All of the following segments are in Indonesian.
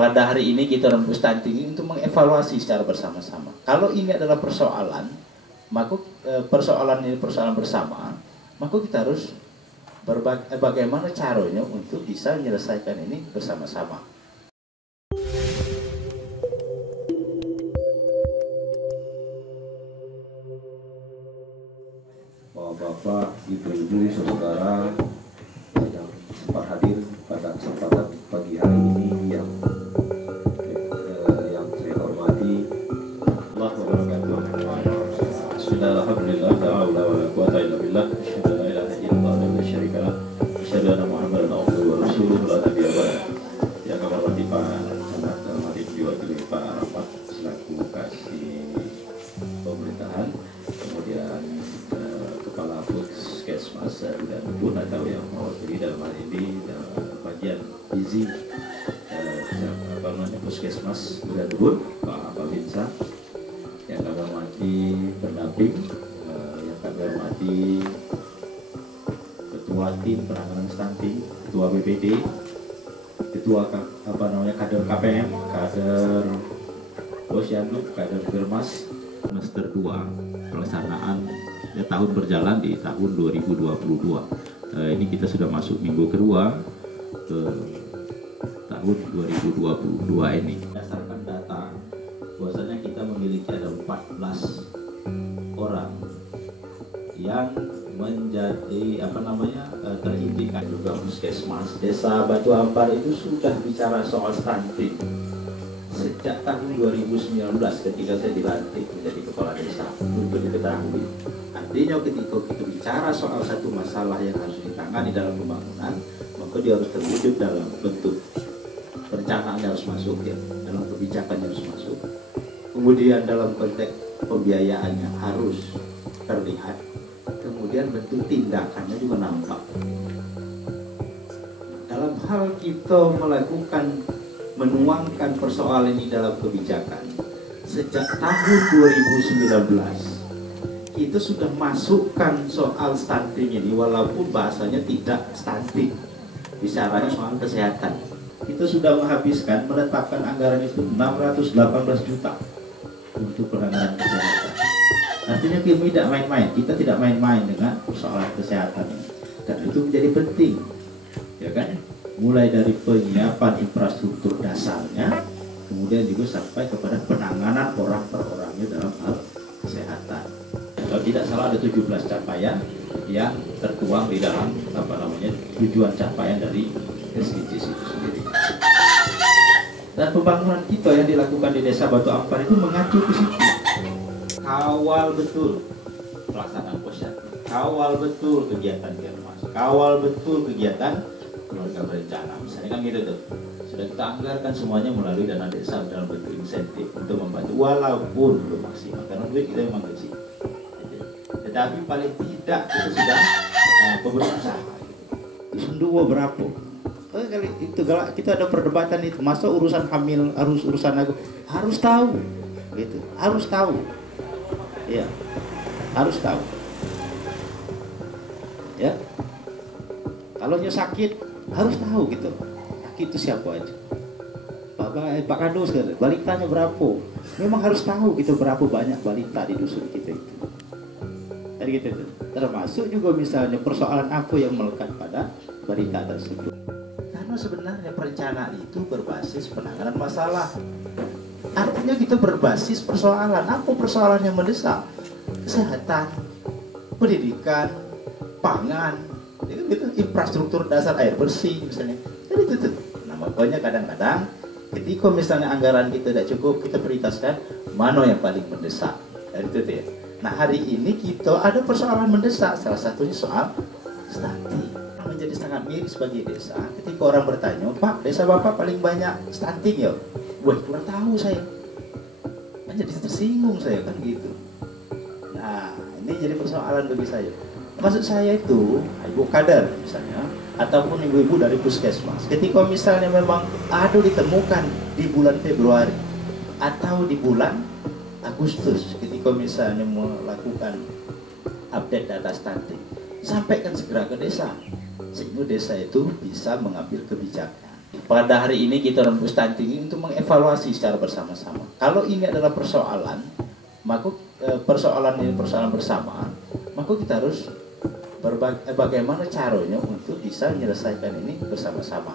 pada hari ini kita orang stunting ini untuk mengevaluasi secara bersama-sama. Kalau ini adalah persoalan, maka persoalan ini persoalan bersama, maka kita harus bagaimana caranya untuk bisa menyelesaikan ini bersama-sama. Bapak, ibu-ibu, saudara yang sempat hadir pada kesempatan pagi hari ini yang saya hormati, Allah wabarakatuh. Bismillahirrahmanirrahim. La haula wala quwwata illa billah. Asyhadu an la ilaha illallah wa la syarika lah. Asyhadu anna Muhammadan abduhu wa rasuluhu la nabiyya ba'da. Yang kami hormati Pak Camat, hormati diwakili Pak Rahmat selaku Kasih Pemerintahan, kemudian Kepala Puskesmas dan pun atau yang mewakili dalam hal ini bagian gizi Puskesmas dan pun Pak Babinsa, yang kami hormati pendamping, yang kami hormati Ketua Tim Penanganan Stunting, Ketua BPD, Ketua kader KPM, kader Posyandu, kader Germas, semester 2 pelaksanaan tahun berjalan di tahun 2022. Ini kita sudah masuk minggu kedua ke tahun 2022 ini. Berdasarkan data, bahwasanya kita memiliki ada 14 orang yang menjadi terindikasi juga puskesmas desa Batu Ampar itu sudah bicara soal stunting sejak tahun 2019 ketika saya dilantik menjadi kepala desa. Untuk diketahui, artinya ketika kita bicara soal satu masalah yang harus ditangani dalam pembangunan, maka dia harus terwujud dalam bentuk perencanaan harus masuk, ya, dalam kebijakan harus masuk, kemudian dalam konteks pembiayaannya harus terlihat, kemudian bentuk tindakannya juga nampak. Dalam hal kita melakukan menuangkan persoalan ini dalam kebijakan sejak tahun 2019 itu sudah masukkan soal stunting ini, walaupun bahasanya tidak stunting, bicaranya soal kesehatan. Itu sudah menghabiskan menetapkan anggaran itu 618 juta untuk penanganan kesehatan. Artinya kita tidak main-main, kita tidak main-main dengan persoalan kesehatan ini. Dan itu menjadi penting, ya kan? Mulai dari penyiapan infrastruktur dasarnya, kemudian juga sampai kepada penanganan orang per orangnya dalam hal kesehatan. Kalau tidak salah ada 17 capaian yang tertuang di dalam tujuan capaian dari SDGs itu sendiri. Dan pembangunan kita yang dilakukan di Desa Batu Ampar itu mengacu ke situ. Kawal betul pelaksanaan posyandu, kawal betul kegiatan Germas, kawal betul kegiatan keluarga berencana, misalnya kan gitu tuh. Sudah kita anggarkan semuanya melalui dana desa dalam bentuk insentif untuk membantu, walaupun belum maksimal karena duit kita memang kecil, tetapi paling tidak kita sudah berusaha. Di Sunduwo berapa? Kali itu kita ada perdebatan itu, masa urusan hamil harus urusan aku harus tahu, gitu, harus tahu, ya, harus tahu, ya. Kalau sakit harus tahu gitu, sakit itu siapa aja. Pak Kadus, balitanya berapa? Memang harus tahu gitu berapa banyak balita di dusun kita itu. Tadi gitu, termasuk juga misalnya persoalan apa yang melekat pada balita tersebut. Karena sebenarnya perencanaan itu berbasis penanganan masalah. Artinya kita berbasis persoalan. Apa persoalan yang mendesak? Kesehatan, pendidikan, pangan, gitu, infrastruktur dasar air bersih misalnya. Jadi itu. Nah, makanya kadang-kadang ketika misalnya anggaran kita tidak cukup, kita prioritaskan mana yang paling mendesak. Dari itu ya. Nah, hari ini kita ada persoalan mendesak, salah satunya soal stunting. Menjadi sangat miris bagi desa ketika orang bertanya, Pak, desa Bapak paling banyak stunting ya? Wah, kurang tahu saya. Menjadi tersinggung saya kan gitu. Nah, ini jadi persoalan bagi saya. Maksud saya itu, ibu kader misalnya, ataupun ibu-ibu dari puskesmas, ketika misalnya memang ada ditemukan di bulan Februari atau di bulan Agustus, ketika misalnya melakukan update data stunting, sampaikan segera ke desa, sehingga desa itu bisa mengambil kebijakan. Pada hari ini kita dalam stunting untuk mengevaluasi secara bersama-sama. Kalau ini adalah persoalan, maka persoalan ini persoalan bersama, maka kita harus bagaimana caranya untuk bisa menyelesaikan ini bersama-sama.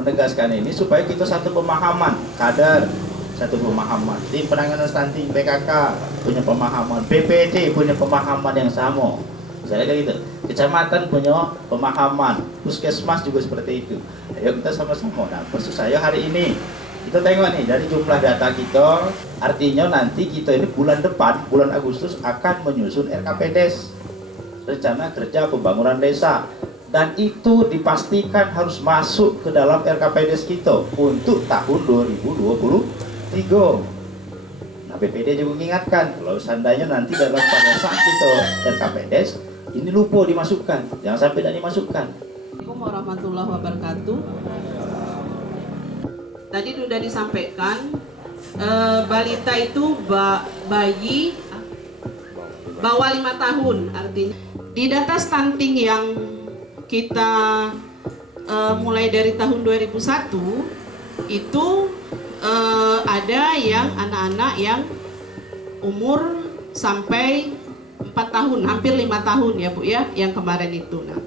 Menegaskan ini supaya kita satu pemahaman, kadar satu pemahaman. Tim penanganan stunting PKK punya pemahaman, BPD punya pemahaman yang sama. Misalnya kayak gitu. Kecamatan punya pemahaman, puskesmas juga seperti itu. Ayo kita sama-sama. Nah, maksud saya hari ini kita tengok nih dari jumlah data kita, artinya nanti kita ini bulan depan, bulan Agustus akan menyusun RKPDes, rencana kerja pembangunan desa, dan itu dipastikan harus masuk ke dalam RKPDes kita untuk tahun 2023. Nah, BPD juga mengingatkan kalau seandainya nanti pada saat kita RKPDes ini lupa dimasukkan, jangan sampai tidak dimasukkan. Assalamualaikum warahmatullahi wabarakatuh. Tadi sudah disampaikan, balita itu bayi bawah 5 tahun, artinya di data stunting yang kita mulai dari tahun 2001 itu ada yang anak-anak yang umur sampai 4 tahun, hampir 5 tahun ya Bu ya, yang kemarin itu. Nah,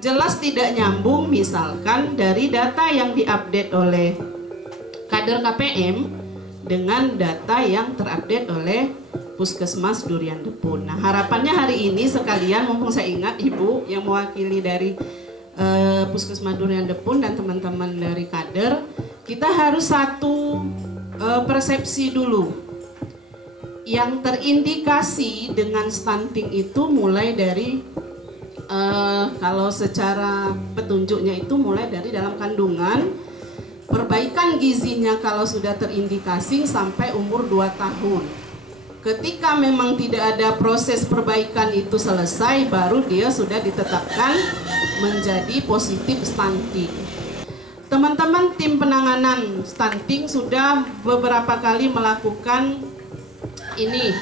jelas tidak nyambung misalkan dari data yang diupdate oleh kader KPM dengan data yang terupdate oleh Puskesmas Durian Depun. Nah, harapannya hari ini sekalian, mumpung saya ingat Ibu yang mewakili dari Puskesmas Durian Depun dan teman-teman dari kader, kita harus satu persepsi dulu. Yang terindikasi dengan stunting itu mulai dari kalau secara petunjuknya itu mulai dari dalam kandungan, perbaikan gizinya kalau sudah terindikasi sampai umur 2 tahun. Ketika memang tidak ada proses perbaikan itu selesai, baru dia sudah ditetapkan menjadi positif stunting. Teman-teman tim penanganan stunting sudah beberapa kali melakukan ini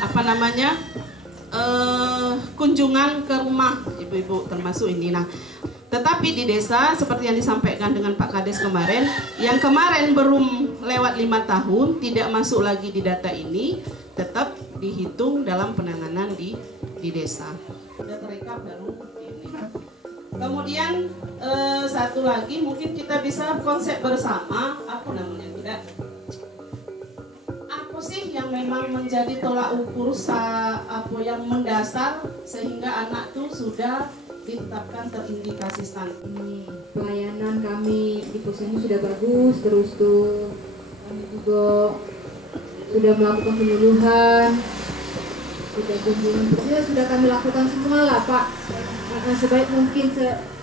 kunjungan ke rumah ibu-ibu termasuk ini. Nah, tetapi di desa seperti yang disampaikan dengan Pak Kades kemarin, yang kemarin belum lewat 5 tahun tidak masuk lagi di data ini, tetap dihitung dalam penanganan di desa. Sudah terekam baru ini. Kemudian satu lagi mungkin kita bisa konsep bersama, apa namanya tidak? Sih yang memang menjadi tolak ukur yang mendasar sehingga anak tuh sudah ditetapkan terindikasi stunting. Pelayanan kami di puskesmas sudah bagus, terus tuh kami juga sudah melakukan penyuluhan, sudah kami lakukan semua lah Pak. Sebaik mungkin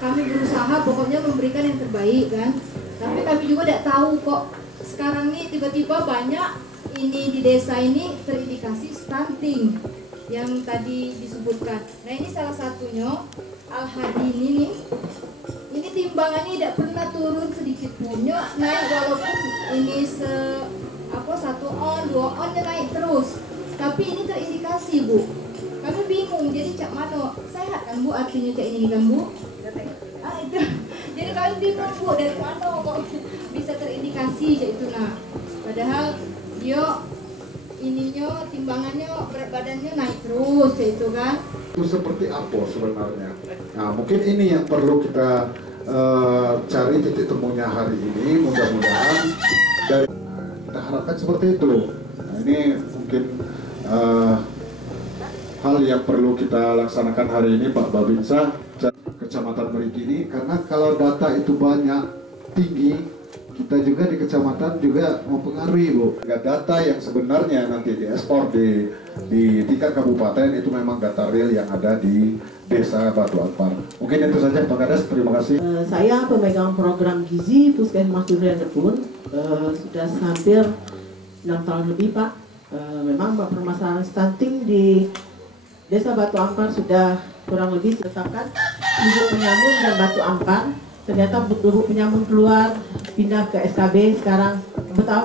kami berusaha pokoknya memberikan yang terbaik kan. Tapi kami juga tidak tahu kok sekarang ini tiba-tiba banyak ini di desa ini terindikasi stunting yang tadi disebutkan. Nah, ini salah satunya Al-Hadi ini timbangannya tidak pernah turun sedikit pun, naik walaupun ini 1 on 2 on naik terus, tapi ini terindikasi Bu. Kami bingung jadi cak mana sehat kan Bu, artinya cak ini kan Bu. Itu jadi kami bingung Bu, dari mana kok bisa terindikasi cak itu. Nah, padahal dia timbangannya berat badannya naik terus itu kan. Itu seperti apa sebenarnya? Nah, mungkin ini yang perlu kita cari titik temunya hari ini. Mudah-mudahan dari kita harapkan seperti itu. Nah, ini mungkin hal yang perlu kita laksanakan hari ini Pak Babinsa Kecamatan Meriki ini, karena kalau data itu banyak tinggi, kita juga di kecamatan juga mempengaruhi Bu. Data yang sebenarnya nanti diekspor di tingkat kabupaten itu memang data real yang ada di desa Batu Ampar. Mungkin itu saja Pak Kades, terima kasih. Saya pemegang program gizi Puskesmas Durian Depun sudah hampir 6 tahun lebih Pak. Memang permasalahan stunting di desa Batu Ampar sudah kurang lebih ditetapkan Ibu Penyamun dan Batu Ampar. Ternyata Ibu Penyamun keluar, pindah ke SKB, sekarang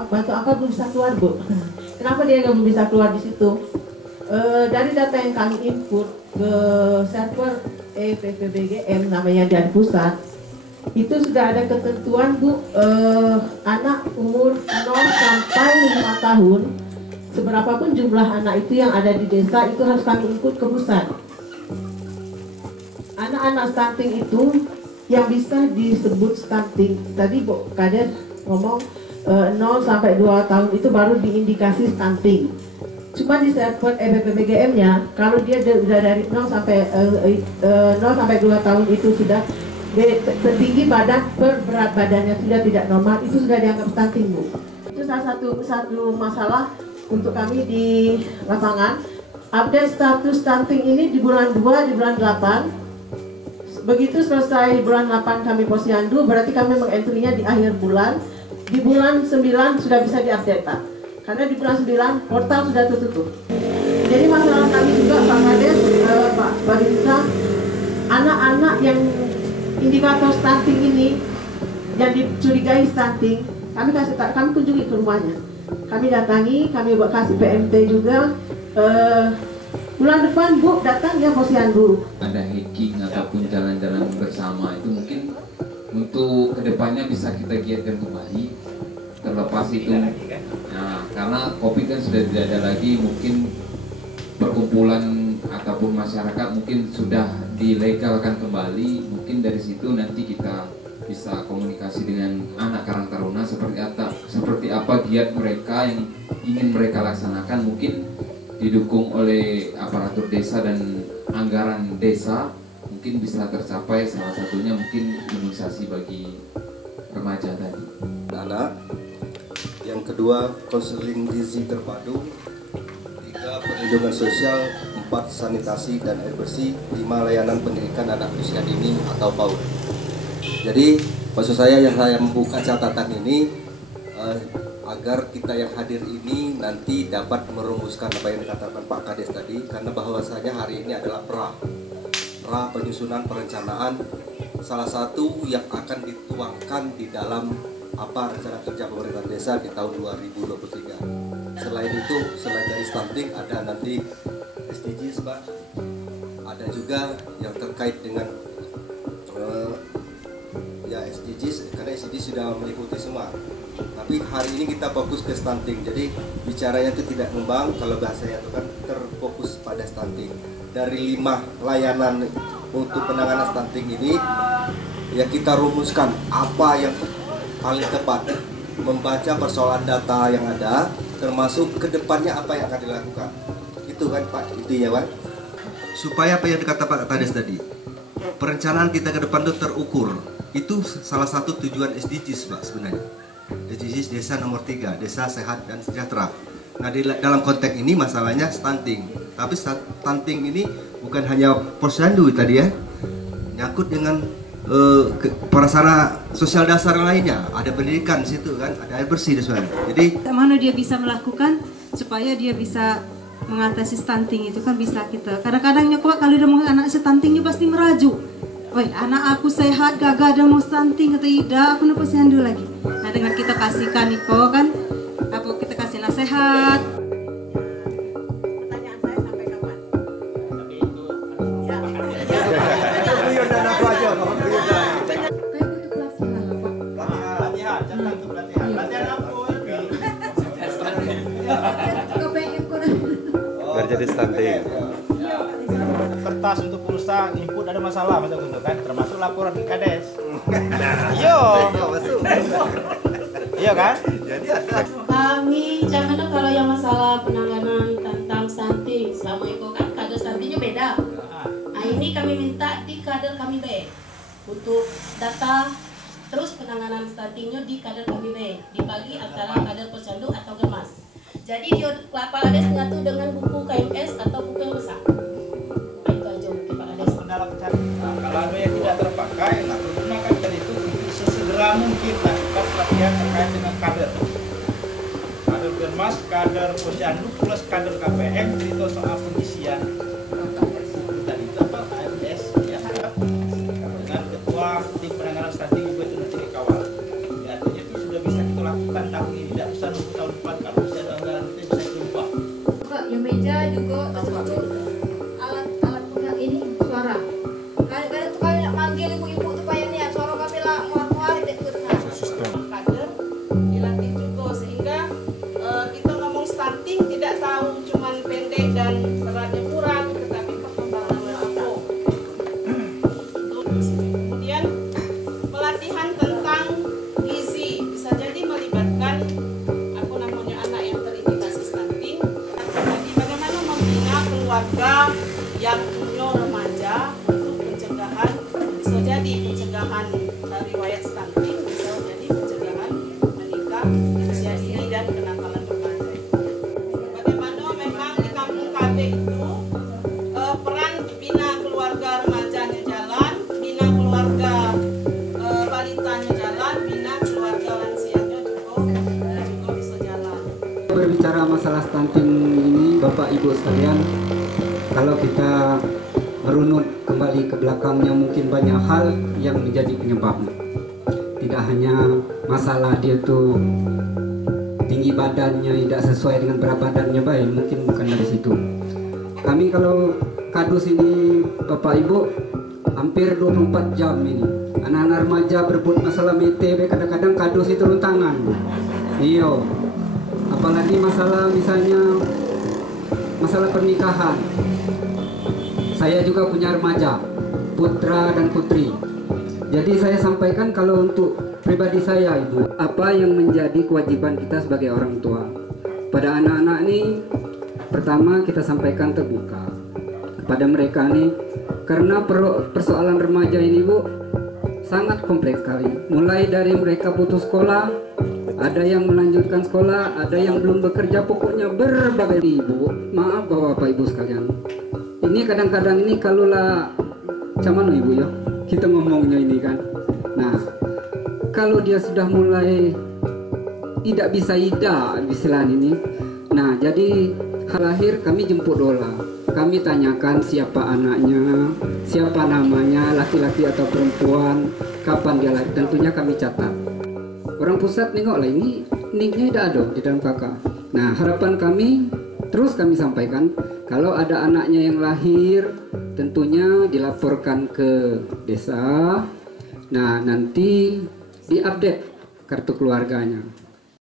Batu Ampar belum bisa keluar Bu. Kenapa dia belum bisa keluar di situ? Dari data yang kami input ke server PPBGM namanya dari pusat, itu sudah ada ketentuan Bu, anak umur 0 sampai 5 tahun, seberapapun jumlah anak itu yang ada di desa itu harus kami ikut ke pusat. Anak-anak stunting itu yang bisa disebut stunting, tadi Bu Kades ngomong 0 sampai 2 tahun itu baru diindikasi stunting. Cuma di server BPPGM-nya, kalau dia sudah dari 0 sampai 2 tahun itu sudah tertinggi badan per berat badannya sudah tidak normal, itu sudah dianggap stunting Bu. Itu salah satu masalah untuk kami di lapangan. Update status stunting ini di bulan 2, di bulan 8. Begitu selesai bulan 8 kami posyandu, berarti kami mengentrinya di akhir bulan. Di bulan 9 sudah bisa diupdate Pak. Karena di bulan 9 portal sudah tertutup. Jadi masalah kami juga Pak Kades, Pak Babinsa, anak-anak yang indikator stunting ini yang dicurigai stunting, kami kunjungi ke rumahnya. Kami datangi, kami buat kasih PMT juga. Bulan depan Bu datang ya posyandu. Ada hiking ataupun jalan-jalan bersama itu mungkin untuk kedepannya bisa kita giatkan kembali. Terlepas itu, nah karena COVID kan sudah tidak ada lagi, mungkin perkumpulan ataupun masyarakat mungkin sudah dilegalkan kembali. Mungkin dari situ nanti kita bisa komunikasi dengan anak Karang Taruna seperti apa giat mereka yang ingin mereka laksanakan, mungkin didukung oleh aparatur desa dan anggaran desa mungkin bisa tercapai. Salah satunya mungkin imunisasi bagi remaja tadi. Anak, yang kedua konseling gizi terpadu, 3 perlindungan sosial, 4 sanitasi dan air bersih, 5 layanan pendidikan anak usia dini atau PAUD. Jadi maksud saya yang saya membuka catatan ini agar kita yang hadir ini nanti dapat merumuskan apa yang dikatakan Pak Kades tadi, karena bahwasanya hari ini adalah pra penyusunan perencanaan, salah satu yang akan dituangkan di dalam apa rencana kerja pemerintah desa di tahun 2023. Selain itu, selain dari stunting ada nanti SDGs Pak, ada juga yang terkait dengan ya SDGs, karena SDGs sudah meliputi semua. Tapi hari ini kita fokus ke stunting, jadi bicaranya itu tidak ngembang, kalau bahasanya itu kan terfokus pada stunting. Dari 5 layanan untuk penanganan stunting ini, ya kita rumuskan apa yang paling tepat, membaca persoalan data yang ada, termasuk kedepannya apa yang akan dilakukan. Itu kan Pak, itu ya Pak. Supaya apa yang dikata Pak Kades tadi, perencanaan kita ke depan itu terukur. Itu salah satu tujuan SDGs Pak sebenarnya. SDGs desa nomor 3, desa sehat dan sejahtera. Nah dalam konteks ini masalahnya stunting. Tapi stunting ini bukan hanya posyandu tadi ya, nyangkut dengan prasarana sosial dasar lainnya, ada pendidikan di situ kan, ada air bersih dan sebagainya. Jadi mana dia bisa melakukan supaya dia bisa mengatasi stunting itu kan bisa kita. Kadang-kadang nyokok kalau udah mau anak stuntingnya pasti merajuk. Woi, anak aku sehat, gak ada mau stunting, kata Ida, aku nak posyandu lagi. Nah dengan kita kasihkan Niko kan, apa kita kasih nasihat. Pertanyaan saya sampai kapan? Tapi itu biar jadi stunting. Kertas untuk pulsa input ada masalah masuk untuk kan, termasuk laporan ke Kades. Iya. Iya kan? Jadi ada. Kami jangan kalau yang masalah penanganan tentang stunting selama itu kan kader stuntingnya beda. Nah ini kami minta di kader kami B untuk data terus penanganan stuntingnya di kader kami B dibagi antara kader posyandu atau gemas. Jadi di Pak Kades menyatu dengan buku KMS atau buku yang besar. Itu aja mungkin Pak Kades. Kalau ada yang tidak terpakai, nah gunakan dari itu sesegera mungkin lakukan pelatihan terkait dengan kader. Kader gemas, kader posyandu plus kader KPM itu soal pengisian. Dan itu apa? AMS ya. Dengan ketua tim penanganan stunting juga itu nanti dikawal. Ya, artinya itu sudah bisa kita lakukan tahun ini, tidak usah nunggu tahun depan kalau bisa anggaran itu bisa berubah. Yang meja juga terstruktur alat-alat punya ini suara. Kadang-kadang tuh kami nak manggil ibu-ibu tuh payah nih suara kami lah keluarga yang punya remaja untuk pencegahan, bisa jadi pencegahan riwayat stunting, bisa jadi pencegahan menikah usia dini dan kenakalan remaja. Bagaimana memang di kampung KB itu peran bina keluarga remajanya jalan, bina keluarga balitanya jalan, bina keluarga lansianya juga bisa jalan. Berbicara masalah stunting ini, Bapak Ibu sekalian, kalau kita merunut kembali ke belakangnya, mungkin banyak hal yang menjadi penyebabnya. Tidak hanya masalah dia tuh tinggi badannya tidak sesuai dengan berat badannya, baik, mungkin bukan dari situ. Kami kalau kadus ini, Bapak Ibu, hampir 24 jam ini. Anak-anak remaja berebut masalah MTB, kadang-kadang kadus itu turun tangan. Iyo, apalagi masalah misalnya masalah pernikahan. Saya juga punya remaja, putra dan putri. Jadi saya sampaikan kalau untuk pribadi saya, Ibu, apa yang menjadi kewajiban kita sebagai orang tua pada anak-anak ini, pertama kita sampaikan terbuka kepada mereka nih, karena persoalan remaja ini, Bu, sangat kompleks sekali. Mulai dari mereka putus sekolah, ada yang melanjutkan sekolah, ada yang belum bekerja, pokoknya berbagai. Ibu, maaf Bapak Ibu sekalian, ini kadang-kadang ini kalau lah cuman Ibu ya, kita ngomongnya ini kan. Nah, kalau dia sudah mulai tidak bisa ida istilah ini, nah jadi hal lahir kami jemput dola, kami tanyakan siapa anaknya, siapa namanya, laki-laki atau perempuan, kapan dia lahir, tentunya kami catat. Orang pusat nengok lah, ini niknya tidak ada di dalam KK. Nah, harapan kami terus kami sampaikan, kalau ada anaknya yang lahir, tentunya dilaporkan ke desa. Nah, nanti diupdate kartu keluarganya.